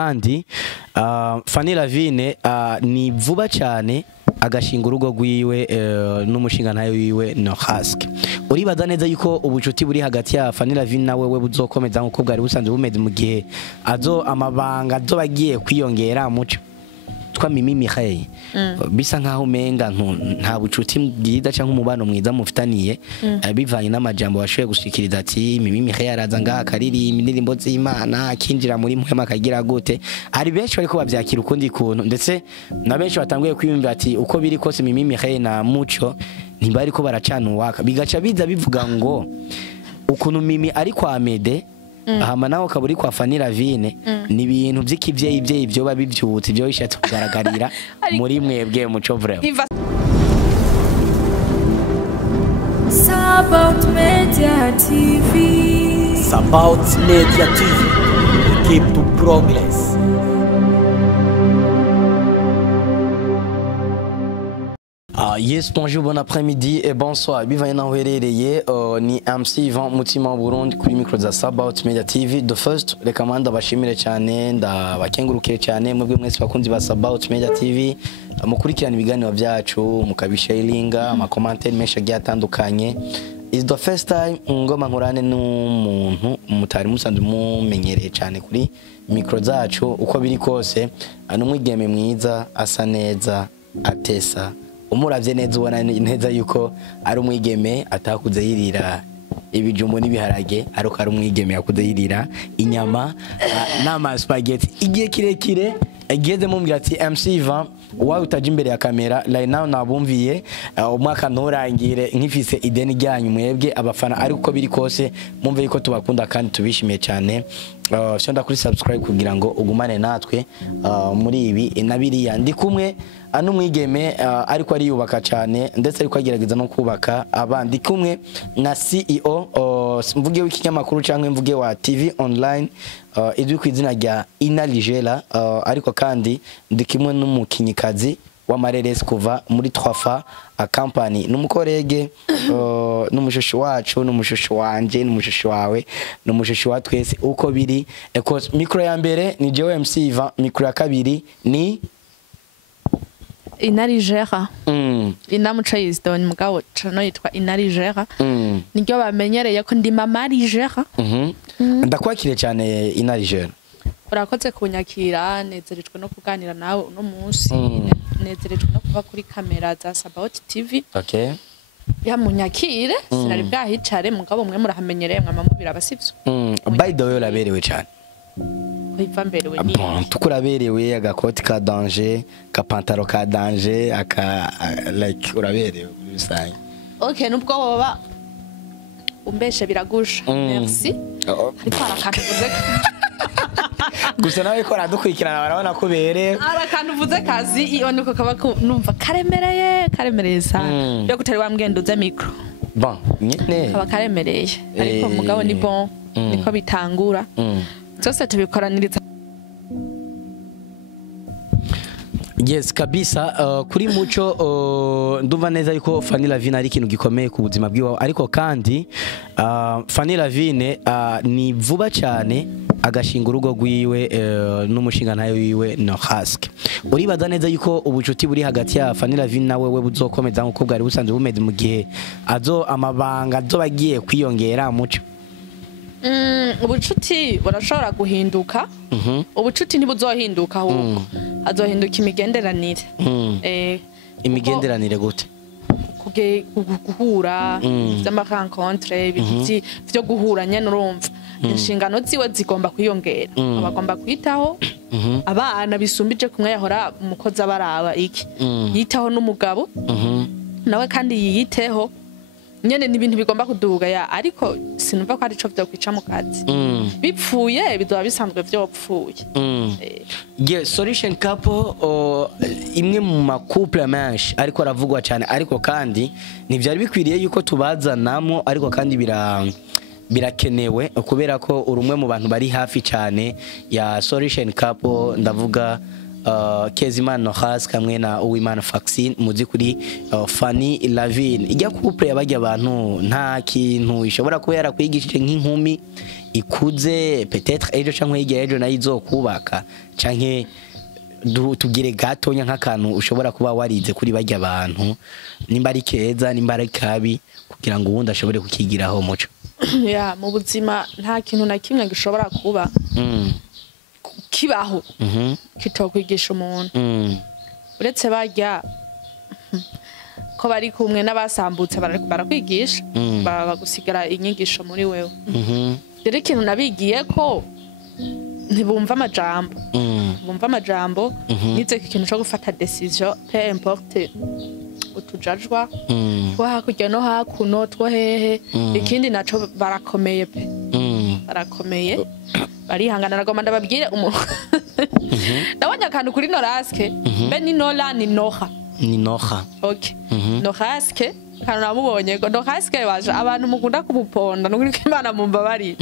kandi Fanny Lavine ni vuba cyane agashinga urugo rwiwe n'umushinga ntayo wiwe no hask uribaza neza yuko ubucuti buri hagati ya Fanny Lavine nawe we buzokomeza nkuko bwari busanzwe bumeze mu gihe amabanga azobagiye kwiyongera muco twa Mimi Mireille bisa nkaho menga nta bucuti bwiza cyangwa umubano mwiza mufitaniye bivanye n'amajambo washoye gushikiriza ati Mimi Mireille araza ngaha kariri indirimbo z'Imana akinjira muri muhema kagira gute ari benshi bariko bavyakira ukundi kuntu ndetse na benshi batanguye kwiyumva ati uko biri kose Mimi Mireille na Muco ntibari ko baracana uwaka bigaca biza bivuga ngo ukuntu Mimi ari kwa AMEDEE ahama naho kaburi kwa Fanny Lavine ni ibintu by'ikivyeyi byo babivyutse byo bishatse kugaragarira muri mwebwe muco vraiment Sabaut Media TV Sabaut Media TV keep to progress. Yes, bonjour, bon après-midi et bonsoir. Bienvenue dans Werereye ni MC Van Mutima Burundi kuri micro za Sabaut Media TV. The first recommanda bashimire cyane ndabakengurukiye cyane mwebwe mwese bakunzi ba Sabaut Media TV mukurikirana ibiganiro byacu mukabisharinga ama commentaire menshi agiye atandukanye. Is the first time ngoma nkurane n'umuntu mutari musanzwe mumenyereye cyane kuri micro zacu uko biri kose n'umwigeme mwiza asa neza atesa umuravye neza ubona neza yuko ari umwigeme atakuze yirira ibijumbo n'ibiharage ariko ari umwigeme yakuze yirira inyama n'ama spaghetti igihe kirekire ageze mumbwira ati MC Van wawe utaje imbere ya kamera right now nabumviye umwaka nturangire nkifise ideni ryanyu mwebwe abafana ariko biri kose mumve yuko tubakunda kandi tubishimiye cyane shonda kuri subscribe kugira ngo ugumane natwe muri ibi nabiriya ndi kumwe n'umwigeme ariko ari yubaka cyane ndetse ariko agerageza no kubaka abandi kumwe na CEO mvuge w'ikinyamakuru cyangwa mvuge wa TV online izwi ku izina rya Inaligela ariko kandi ndi kimwe n'umukinyikazi w'amareresi kuva muri 3fa company n'umukorege n'umushusho wacu n'umushusho wanje n'umushusho wawe n'umushusho wa twese uko biri micro ya mbere ni jewe MC Van micro ya kabiri ni Inaligela inamuca yisdon mugabo cano yitwa Inaligela niryo bamenyereye ko ndi mama Ligela ndakwakire cyane Inaligela urakoze kunyakira nezerejwe no kuganira nawe uno munsi nezerejwe no kuba kuri kamera za Sabaut TV okay yamunyakire sinari bwahicare mugabo mwe murahamenyereye mwama mubira basivyo by the way uraberewe cyane iva mberewe ni tukuraberewe agakoti ka danger ka pantaro ka danger aka like uraberewe bisanzwe okay nubwo woba umbeshe biragusha merci ariko arakantu vuze gusa nawe ko radukurikirana barabona ko bere arakantu vuze kazi iyo niko kaba numva karemereye sana yo kutari wamgenduza micro bon nyene kaba karemereye ariko mugabo ni bon niko bitangura Sasa tubikoraniriza yes kabisa kuri Muco ndumva neza yuko Fanny Lavine ari ikintu gikomeye ku buzima bwiwe ariko kandi Fanny Lavine ni vuba cyane agashinga urugo rwiwe n'umushinga ntayo wiwe no hask uribaza neza yuko ubucuti buri hagati ya Fanny Lavine nawe we buzokomeza nkuko bwari busanzwe bumeze mu gihe amabanga azobagiye kwiyongera muco ubucuti burashobora guhinduka ubucuti ntibuzohinduka ahubwo hazohinduka imigenderanire imigenderanire gute guhura by'amarencontre ibiti byo guhura nyene urumva inshingano ziwe zigomba kwiyongera abagomba kwitaho abana bisumbije kumwe yahora umukozi abaraba iki yitaho n'umugabo nawe kandi yiyiteho nyene ni ibintu bigomba kuduga ya ariko sinumva ko ari cyo byo kwica mu kazi bipfuye bidoba bisanzwe byopfuye solution couple imwe mu makuple menshi ariko aravugwa cyane ariko kandi ntivyari bikwiriye yuko tubazanamo ariko kandi birakenewe kubera ko urumwe mu bantu bari hafi cyane ya solution couple ndavuga Kezimana Nohas kamwe na Uwimana Vaccine muzi kuri Fanny Lavine ijya couple yabajya abantu nta kintu ishobora kuba yarakwigishije nk'inkumi ikuze peut-être ejo cyangwa yigira ejo nayo izokubaka canke tugire gatonya nk'akantu ushobora kuba warize kuri bajya abantu nimba ari keza nimba ari kabi kugira ngo ubundi ashobore kukigiraho muco ya mu buzima nta kintu na kimwe gishobora kuba kibaho kitokwigisha umuntu uretse bajya ko bari kumwe n'abasambutse barakwigisha bagusigara inyigisho muri wewe rero ikintu nabigiye ko ntibumva amajambo bumva amajambo nize ikintu cyo gufata decision peu importe utujajwa two hakurya no hakuno two hehe ikindi naco barakomeye pe barakomeye barihangana nagomba ndababwire umuntu nabonye akantu kuri Noraske be ni Nola ni Noha okay Noraske kana namubonye ko Noraske baje abantu mukunda kumuponda nukuri ko Imana mumbabarira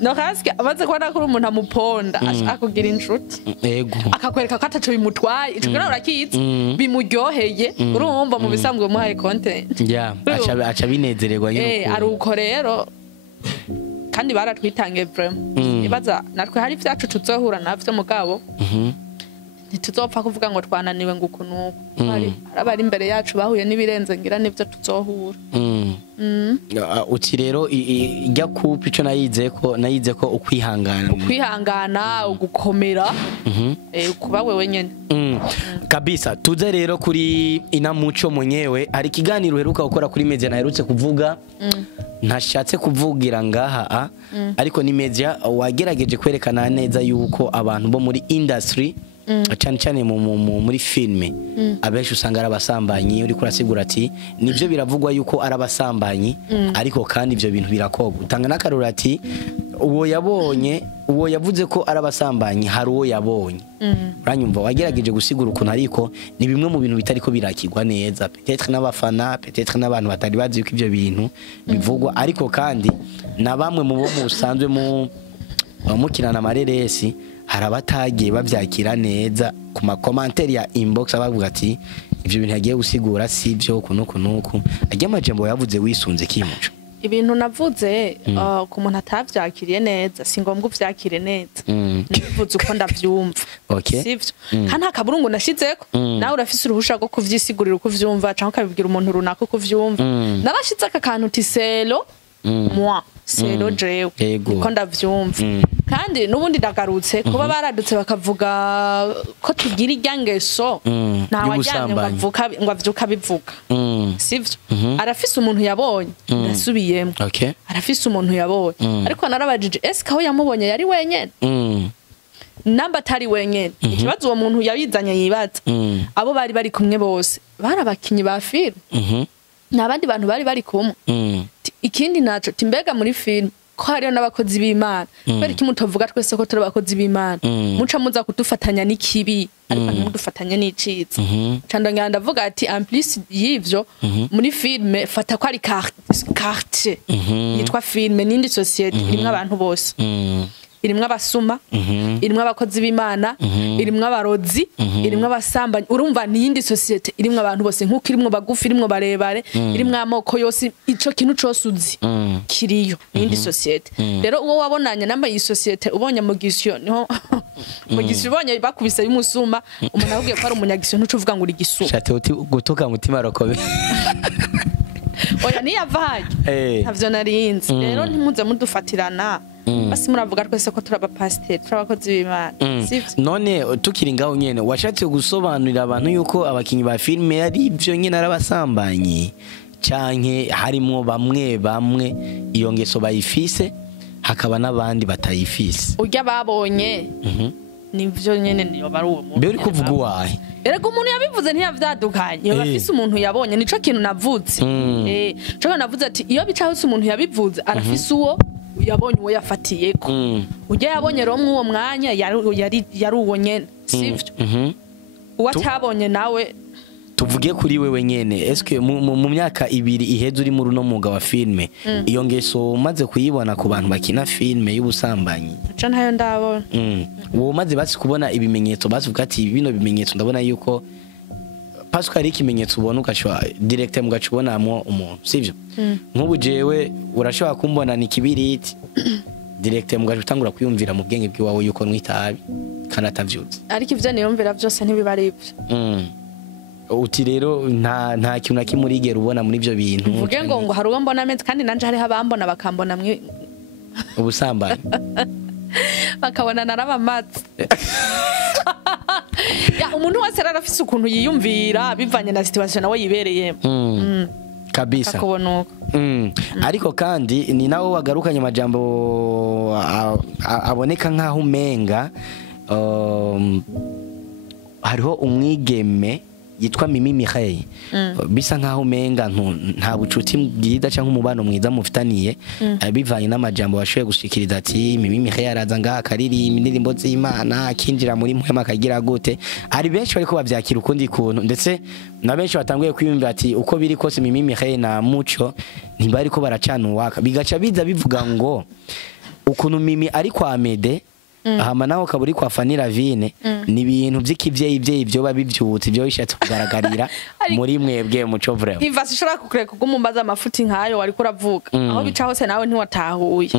Noraske amaze kubona ko umuntu amuponda akugira inshuti yego akakwereka ko ataco bimutwaye ico gero urakizi bimuryoheye urumva mu bisanzwe muhaye content aca binezererwa nyine aruko rero kandi baratwitangiye vraiment ibaza natwe hari vyacu tuzohura navyo mugabo ntituzopfa kuvuga ngo twananiwe ngo ukunuko hari abari imbere yacu bahuye n'ibirenze ngira nivyo tuzohura uti rero ijya kupa ico nayize ko ukwihangana ugukomera kuba wewe nyene kabisa tuze rero kuri inamuco mwenyewe hari kiganiro heruka gukora kuri media naherutse kuvuga ntashatse kuvugira ngaha ariko ni media wagerageje kwerekana neza yuko abantu bo muri industry cyane muri filme abenshi usanga arabasambanyi uri kurasigura ati nivyo biravugwa yuko arabasambanyi ariko kandi ivyo bintu birakogwa utanga nakarura ati uwo yavuze ko arabasambanyi hari uwo yabonye uranyumva wagerageje gusigura ukuntu ariko ni bimwe mu bintu bitari ko birakigwa neza peut-être n'abafana peut-être n'abantu batari bazi ko ivyo bintu bivugwa ariko kandi na bamwe mu bo musanzwe mukirana amareresi hari abatagiye bavyakira neza ku ma commentaire ya inbox abavuga ati ivyo bintu yagiye gusigura si byo kunuku ajya amajambo yavuze wisunze kimuco ibintu navuze ku muntu atavyakiriye neza singombwa uvyakire neza nivuze uko ndavyumva sivyo kandi akaburungu nashizeko nawe urafise uruhusha rwo kuvyisigurira uko uvyumva canke ukabibwira umuntu runaka uko uvyumva narashize aka kantu tiselo moi selo jewe ko ndavyumva kandi nubundi ndagarutse kuba baradutse bakavuga ko tugira iryangeso nta wajyanye ngo avyuka bivuga sivyo arafise umuntu yabonye ndasubiyemo arafise umuntu yabonye ariko narabajije eske aho yamubonye yari wenyene namba atari wenyene ikibazo uwo muntu yabizanye yibaza abo bari kumwe bose barabakinyi ba film nabandi bantu bari kumwe ikindi naco timbega muri film ko hariyo n'abakozi b'Imana kweri kimutovuga twese ko turi abakozi b'Imana muca muza kudufatanya n'ikibi ariko ntimudufatanye n'iciza candonga ndavuga ati en plus y'ivyo muri film fata ko ari quartier yitwa film n'indi societe irimwe abantu bose irimwe abasuma irimwe abakozi b'Imana irimwe abarozi irimwe abasambanyi urumva n'indi societe irimwe abantu bose nkuko irimwe bagufi irimwe barebare irimwe amoko yose ico kintu cose uzi kiriyo n'indi societe rero uwo wabonanye namba iyi societe ubonye mu gisyo niho mu gisyo ubonye bakubise y'umusuma umuntu avugiye ko ari umunyagisyo ntucuvuga ngo uri gisuma shate uti gutoka mutima rokobe oya niyavaye ntavyo narinzi rero ntimuze mudufatirana basi muravuga twese ko turaba pasteur turabakozi b'Imana none tukiri ngaho nyene washatse gusobanurira abantu yuko abakinyi ba filme ari byo nyene arabasambanyi canke harimo bamwe iyo ngeso bayifise hakaba n'abandi batayifise urya babonye nivyo nyene niyo bari uwo muntu uri kuvuga wahe erega umuntu yabivuze ntiyavyadukanye iyo bafise umuntu yabonye nico kintu navuze cyo navuze ati iyo bicahuse umuntu yabivuze arafise uwo yabonye uwo yafatiyeko urya yabonye rero mw'uwo mwanya yari uwo nyene sivyo uwatabonye nawe tuvuge kuri wewe nyene eske mu myaka ibiri iheze uri muri no mwuga wa filme iyo ngeso umaze kuyibona ku bantu bakina filme y'ubusambanyi ca ntayo ndabona wowe maze basi kubona ibimenyetso bavuga ati bino bimenyetso ndabona yuko Pascal ari ikimenyetso ubona ukashwa direct mugacubonamo umuntu sivyo nk'ubu jewe urashobora kumbona ni kibiriti direct mugacutangura kwiyumvira mu bwenge bwiwawe yuko nwitabi kana atavyutse ariko ivyo niyumvira byose ntibibari ivyo uti rero nta kintu na kimwe urigera ubona muri ivyo bintu mvuge ngo hari uwo mbona ameze kandi nanje hariho abambona bakambona ubusambanyi bakabona narabamaze ya umuntu wese arafise ukuntu yiyumvira bivanye na situation nawe yibereye kabisa akabonuka ariko kandi ni nawe wagarukanye amajambo aboneka nkaho umenga hariho umwigeme yitwa Mimi Mireille bisa nkaho umenga nta bucuti bwiza cyangwa umubano mwiza mufitaniye bivanye n'amajambo washoye gushikiriza ati Mimi Mireille araza ngaha akaririmba indirimbo z'Imana akinjira muri muhema akagira gute ari benshi bariko bavyakira ukundi kuntu ndetse na benshi batanguye kwiyumva ati uko biri kose Mimi Mireille na Muco ntibari ko baracana uwaka bigaca biza bivuga ngo ukuntu Mimi ari kwa AMEDEE ahama naho kaburi kwa Fanny Ravine ni ibintu by'ikivyeyi byo babivyutse byo bishatse kugaragarira muri mwebwe Muco vraiment iva sishora kukureka kugumumbaza amafuti nkayo wari kuravuga aho bica hose nawe ntiwatahuye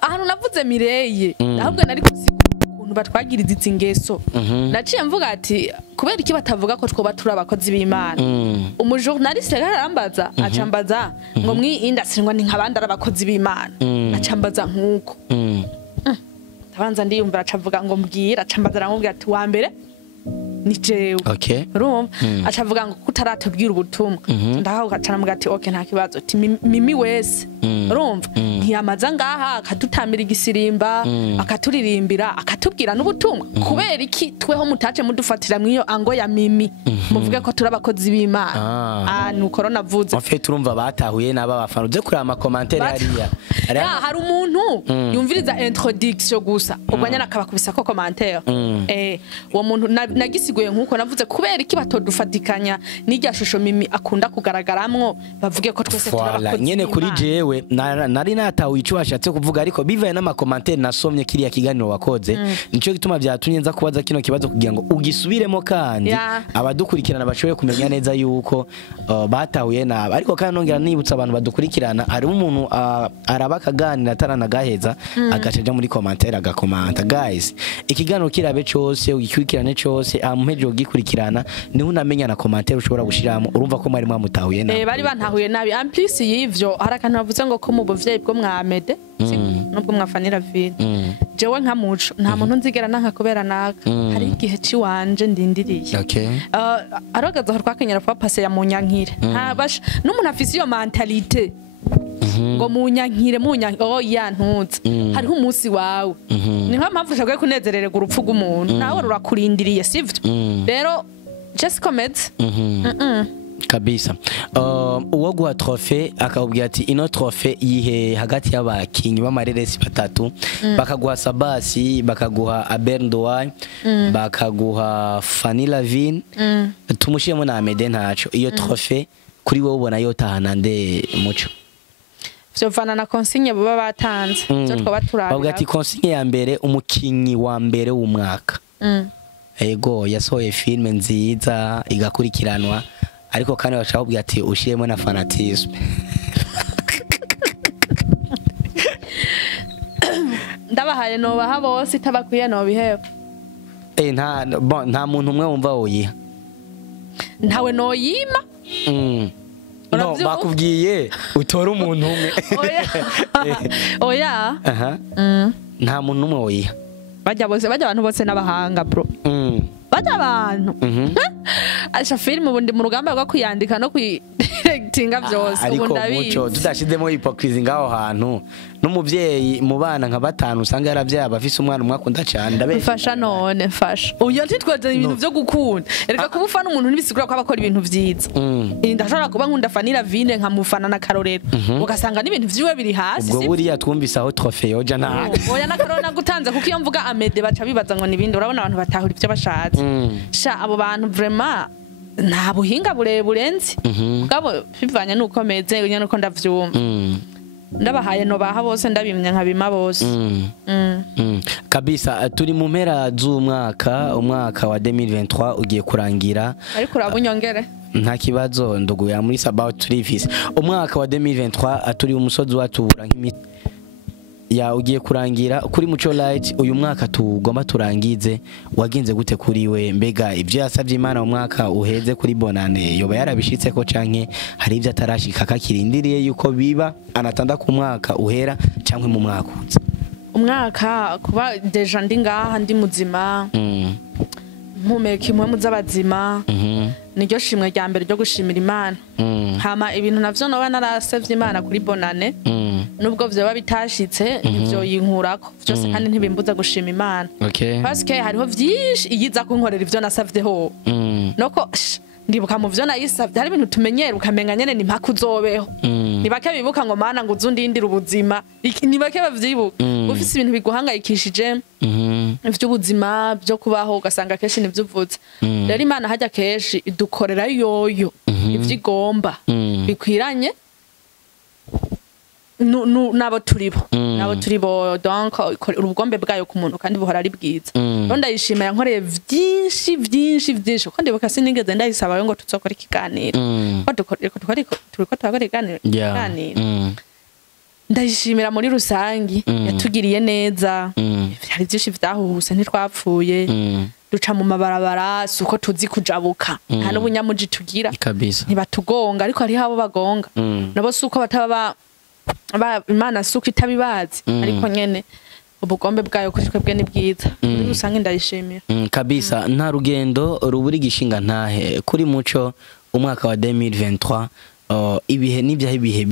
ahantu navuze Mireille ahubwo nari kusigura ukuntu batwagiriza izingeso naciye mvuga ati kubera iki batavuga ko twoba turi abakozi b'Imana umujournaliste arambaza acambaza ngo mwi industry ngo ni nk'abandi abakozi b'Imana acambaza nkuko tabanza ndiyumvira acavuga ngo mbwira acambaza aramubwira ati wa mbere ni jewe urumva acavuga ngo kutaratubwira ubutumwa ndaho gacana mubwira ati okay nta kibazo ati Mimi wese urumva ntiyamaza ngaha akadutamira igisirimba akaturirimbira akatubwira n'ubutumwa kubera iki tweho mutace mudufatira mwiyo ango ya Mimi muvuge ko turi abakozi b'Imana ni uko navuze afite urumva batahuye n'aba bafana uze kuri ama commentaire hariya hari umuntu yumviriza introduction gusa ubwanya akabakubisa ko commentaire uwo muntu nagisiguye nkuko navuze kubera iki batodufatikanya n'irya shusho Mimi akunda kugaragaramwo bavuge ko twese turi abakozi nyene kuri jewe nari natawe ico washatse kuvuga ariko bivaye n'ama commentaire nasomye kiriya kiganiro wakoze nico gituma byatumye nza kubaza kino kibazo kugira ngo ugisubiremo kandi abadukurikirana bashoboye kumenya neza yuko batahuye naba ariko kandi nongera nibutsa abantu badukurikirana hari umuntu arabakaganira ataranagaheza agacaja muri commentaire agakomanta guys ikiganiro kirabe cyose ugikurikirane cyose amuheje ugikurikirana niho unamenya na commentaire ushobora gushiramo urumva ko mwari mwamutahuye nabi bari bantahuye nabi en plus y'ivyo harakantu bavuze ngo ko mu buvyeyi bwo mwa AMEDEE nubwo mwa Fanny Ravine jewe nka Muco nta muntu nzigera nanka kubera naka hari igihe ciwanje ndindiriye aragaza twakenyera kwa passe ya munyankire ntabasha n'umuntu afise iyo mentalite ngo munyankire oya ntuze hariho umunsi wawe niho mpamvu ushaka kunezererega urupfu rw'umuntu nawe rurakurindiriye sivyo rero just comment kabisa uwo guha trophée akabwira ati ino trophée yihe hagati y'abakinyi b'amareresi batatu bakaguha Sabasi bakaguha Aberndoi bakaguha Fanny Ravine tumushiyemo na AMEDEE ntaco iyo trophée kuri wowe ubona yotahana nde Muco vyovana na consigne baba batanze cyo twaba turabira bavuga ati consigne ya mbere umukinyi wa mbere w'umwaka ego yasohoye filme nziza igakurikiranwa ariko kandi bacabubwira ati ushiyemo na fanatisme ndabahaye no baha bose tabakwiye no biheba nta muntu umwe wumva woyiha ntawe no yima no bakubwiye utora umuntu umwe oya nta muntu umwe woyiha bajya abantu bose n'abahanga bro bajya abantu asha film ubundi mu rugamba rwo kuyandika no kwidirectinga byose ubundi Muco tudashizemo hypocrisy ngaho hantu n'umuvyeyi mu bana nka batanu usanga yaravyaye abafise umwana umwe akunda cyane ndabefasha none fasha uyo ntitwaje ibintu byo gukunda ereka kubufana umuntu nibisigura ko abakora ibintu vyiza ndashobora kuba nkunda Fanny Ravine nkamufana na Karorero ugasanga n'ibintu vyiwe biri hasi ubwo buriya twumvise aho trophée yoja nta oya na Karorero nagutanze kuko iyo mvuga AMEDEE baca bibaza ngo nibindi urabona abantu batahura ibyo bashatse sha abo bantu vraiment nta buhinga burenze ubwabo bivanye nuko meze nyene uko ndavyumva ndabahaye no baha bose ndabimye nkabima bose kabisa. Turi mu mpera z'umwaka wa 2023 ugiye kurangira, ariko urabunyongere nta kibazo nduguya muri about turivise umwaka wa 2023 turi umusozi watubura nk'imiti ya ugiye kurangira kuri Muco Light. Uyu mwaka tugomba turangize wagenze gute kuri we? Mbega ivyo yasavye Imana mu mwaka uheze kuri bonane yoba yarabishitse ko canke hari ivyo atarashika kakirindiriye yuko biba anatanda ku mwaka uhera canke mu mwaka uza? Umwaka kuba deja ndi ngaha ndi muzima mpumeka impwemu z'abazima niryo shimwe rya mbere ryo gushimira Imana. Hama ibintu navyo noba narasavye Imana kuri bonane nubwo vyoba bitashitse ivyo yinkurako vyose kandi ntibimbuza gushima Imana, parce que hariho vyinshi iyiza kunkorera ivyo nasavyeho noko ndibuka mu vyo nayisavye hari ibintu tumenyera ukamenga nyene ni mpaka uzobeho, ni bake bibuka ngo Mana ngo uzundindira ubuzima, ni bake bavyibuka. Ufise ibintu biguhangayikishije ivy'ubuzima byo kubaho ugasanga kenshi nivyo. Rero Imana hajya kenshi idukorera yoyo ivyo igomba bikwiranye nabo turibo donc urugombe bwayo ku muntu kandi buhora ari bwiza. Rero ndayishima yankoreye vyinshi kandi ndibuka sinigeze ndayisaba ngo tuzokora ikiganiro turiko turakora ikiganiro. Ndayishimira muri rusangi yatugiriye neza, hari byinshi vyahuse ntitwapfuye duca mu mabarabara suko tuzi kujabuka nta n'ubunyamuji tugira ntibatugonga, ariko hariho abo bagonga nabo suko bataba Imana suko itabibazi, ariko nyene ubugombe bwayo kuri twebwe ni bwiza. Muri rusangi ndayishimira kabisa. Nta rugendo ruburi gishinga ntahe kuri Muco umwaka wa 2023 ibihe n'ibyahe ibihe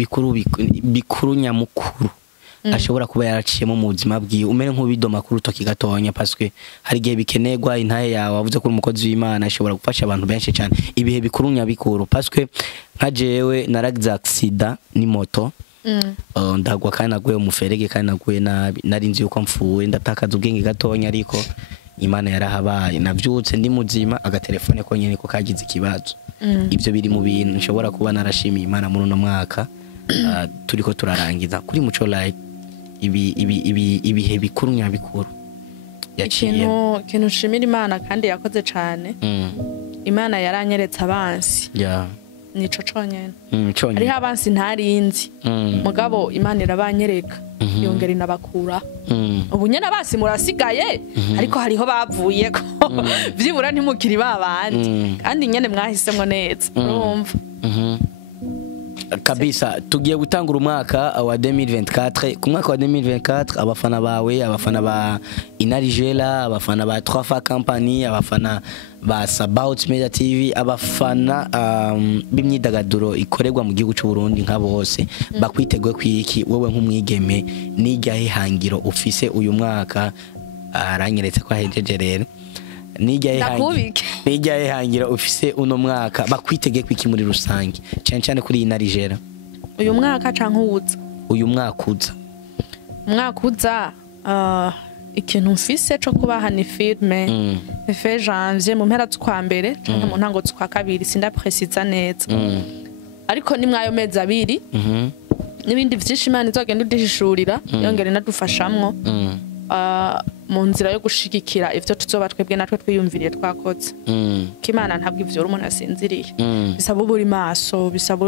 bikuru nyamukuru ashobora kuba yaraciyemo mu buzima bwiwe umere nk'ubidoma kuri utoki gatonya, parce que hari igihe bikenerwa intahe yawe wavuze ko umukozi w'Imana ashobora gufasha abantu benshi cyane. Ibihe bikuru nyabikuru parce que nka jewe naragize accident ni moto ndagwa kandi naguye umuferege kandi naguye nabi, narinzi yuko mfuwe ndatakaza ubwenge gatonya, ariko Imana yarahabaye navyutse ndi muzima, agatelefone ko nyene ko kagize ikibazo. Ivyo biri mu bintu nshobora kuba narashimiye Imana muri uno mwaka turiko turarangiza kuri Muco Light. Ibihe bikuru nyabikuru yaciye ikintu nshimira Imana kandi yakoze cane. Imana yaranyeretse abansi nico conyene hariho abansi ntarinzi mugabo Imana irabanyereka yongera inabakura. Ubu nyene abasi murasigaye ariko hariho bavuye ko vyibura ntimukiri babandi kandi nyene mwahisemwo neza urumva kabisa. Tugiye gutangura umwaka wa 2024. Ku mwaka wa 2024 abafana bawe, abafana ba Inarijela, abafana ba 3Fa Company, abafana ba About Media TV, abafana b'imyidagaduro ikorerwa mu gihugu cy'u Burundi nk'abo bose bakwitegwe kwiki wowe nk'umwigeme n'ijyahe hangiro ufise uyu mwaka? Aranyeretse ko ahejeje rero nijyahe hangiro ufise uno mwaka bakwitege kwiki muri rusange cyane cyane kuri Inarijela uyu mwaka canke uza? Uyu mwaka uza. Umwaka uza ikintu mfise cyo kubaha ni filme fe janvier mu mpera z'ukwa mbere canke mu ntango z'ukwa kabiri sindaprecisa neza, ariko ni mwayo mezi abiri n'ibindi vyinshi Imana izogenda udishishurira yongera inadufashamwo mu nzira yo gushigikira ivyo tuzoba twebwe natwe twiyumviriye twakoze. Kimana ntabwo ivyo umuntu asinziriye, bisaba buri maso, bisaba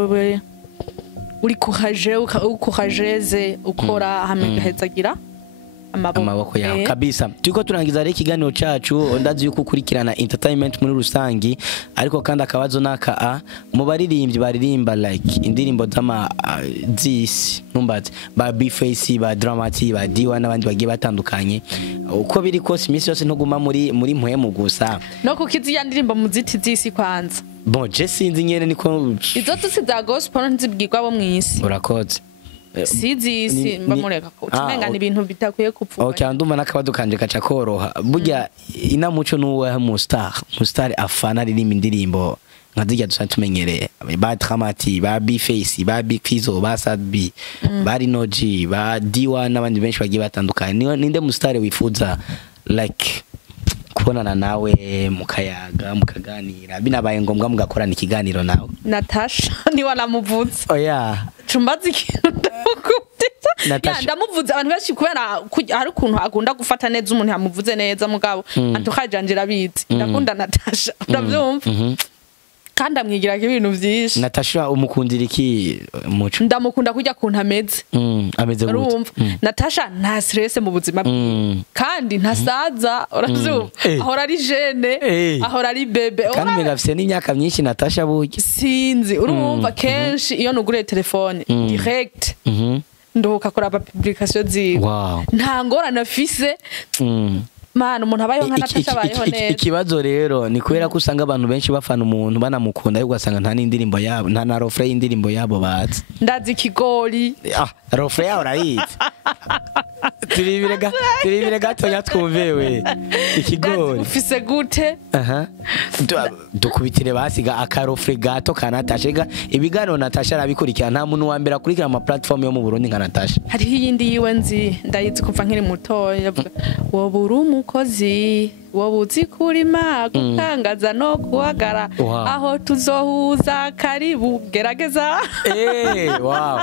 uri courageuse ukora hamwe gahezagira amaboko yawe kabisa. Turiko turangiza rero ikiganiro cacu, ndazi yuko ukurikirana entertainment muri rusangi, ariko kandi akabazo naka mu baririmbyi baririmba like indirimbo z'ama zisi numbaze ba Bface, ba Dramati, ba Diwa n'abandi bagiye batandukanye, uko biri kose imisi yose ntuguma muri mpwemu gusa no kukizi ya ndirimbo muziti zisi kwanza. Bon je sinzi nyene niko izo tusi za gospel ntizibwirwa abo mwisi. Urakoze Sizi mbamureka ko tumengana ibintu bitakwiye kupfuka. Okay, ndumva nakabado kanje kaca koroha. Burya inamuco nuwe mu star afana ririmo indirimbo nka zijya dusantumenyereye ba Dramati, ba Bface, ba Big Fizzo, ba Sad B, ba Rinoji, ba Diwa n'abandi benshi bagiye batandukanye. Ninde mu star wifuza like kubonana nawe mukayaga mukaganira binabaye ngombwa mugakorana ikiganiro nawe? Natasha ni wanamuvuze. Oya. Chumbazi ikintu ndamukundira. Natasha. Ndamuvuze abantu benshi kubera hari ukuntu akunda gufata neza umuntu yamuvuze neza mugabo antukajanjira bizi. Ndakunda Natasha. Uravyumva? Kandi amwigira ibintu vyinshi. Natasha umukundira iki muco? Ndamukunda kujya kuntu ameze. Ameze gute? Natasha nta stress mu buzima bwe. Kandi ntasaza, uravyumva? Ahora ari jeune, ahora ari bebe. Kandi megafise n'imyaka myinshi Natasha buki. Sinzi, urumva kenshi iyo nugure telefone direct. Ndoka kora publication ziwe. Wow. Nta ngorane afise. Mana umuntu abayeho nka Natasha abayeho neza. Ikibazo rero ni kubera ko usanga abantu benshi bafana umuntu banamukunda ariko ugasanga nta n'indirimbo yabo nta na refrain y'indirimbo yabo bazi. Ndazi ikigori. Refrain yawe urayizi. Turibire gato nyatwumvewe. Ikigori. Ufise gute? Dukubitire basiga akarofre gato ka Natasha. Ibiganiro Natasha arabikurikira nta muntu wa mbere akurikira ama platform yo mu Burundi nka Natasha. Hari yindi yiwe nzi ndayizi kuva nkiri muto yavuga wobura umukozi wobuzi kurima gukangaza no kuhagara aho tuzohuza karibu gerageza. Wow.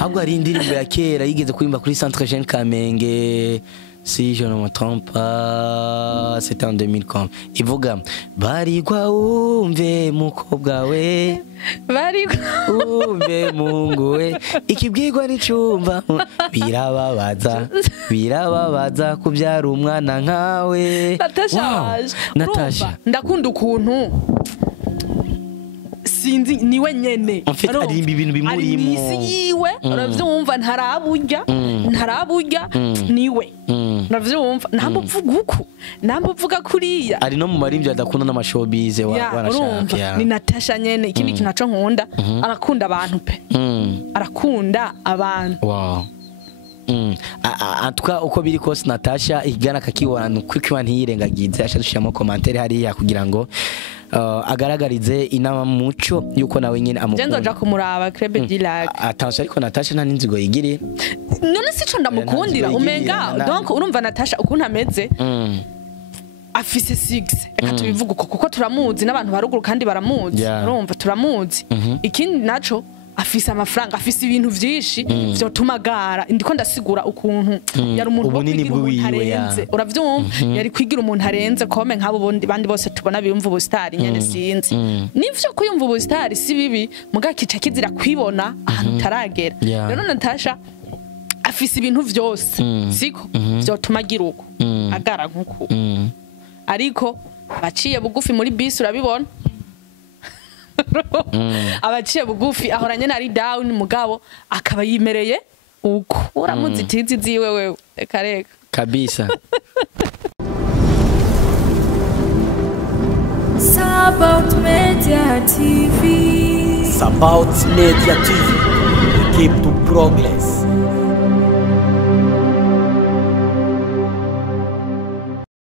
Ahubwo ari indirimbo ya kera yigeze kurimba kuri Centre Jeune Kamenge. Si je ne me trompe pas, c'était en 2000 ivuga barigwa umve mukobwa we barigwa umve mungu we ikibwirwa n'icumba birababaza kubyara umwana nkawe. Natasha ndakunda ukuntu sinzi niwe nyene arimba ibintu bimurimo isi yiwe uravyumva ntaraburya niwe uravyumva nambuvuga uko nambuvuga kuriya ari no mu marimvyo adakunda n'amashowbiz warashaka ni Natasha nyene ikindi kintu naco nkunda arakunda abantu pe arakunda abantu. Wow. Atuka uko biri kose Natasha igana kakibona kwikiwa ntiyirengagize ashashishamo commentaire hariya kugira ngo agaragarize inama muco yuko nawe nyene amukunda. Jenzo ja kumuraba Crebe Dilag. Atashye ariko Natasha nta ninzigo yigire. None sico ndamukundira umenga donc urumva Natasha ukuntu ameze. Afise 6 eka tubivuga uko kuko turamuzi n'abantu baruguru kandi baramuzi urumva turamuzi. Ikindi naco afise amafaranga afise ibintu vyinshi byo tumagara ndiko ndasigura ukuntu yari umuntu kwigira umuntu arenze uravyumva yari kwigira umuntu arenze kome nk'abo bandi bose tubona biyumva ubustari nyene sinzi nivyo kuyumva ubustari si bibi mugakica kizira kwibona ahantu taragera. Rero Natasha afise ibintu vyose siko byo tumagira uko agara nkuko ariko abaciye bugufi muri bisi urabibona. Abaciye bugufi ahoranye na down mugabo akaba yimereye uko uramuzi tizi ziwe wewe reka kabisa. Sabaut Media TV. Sabaut Media TV. Keep to progress.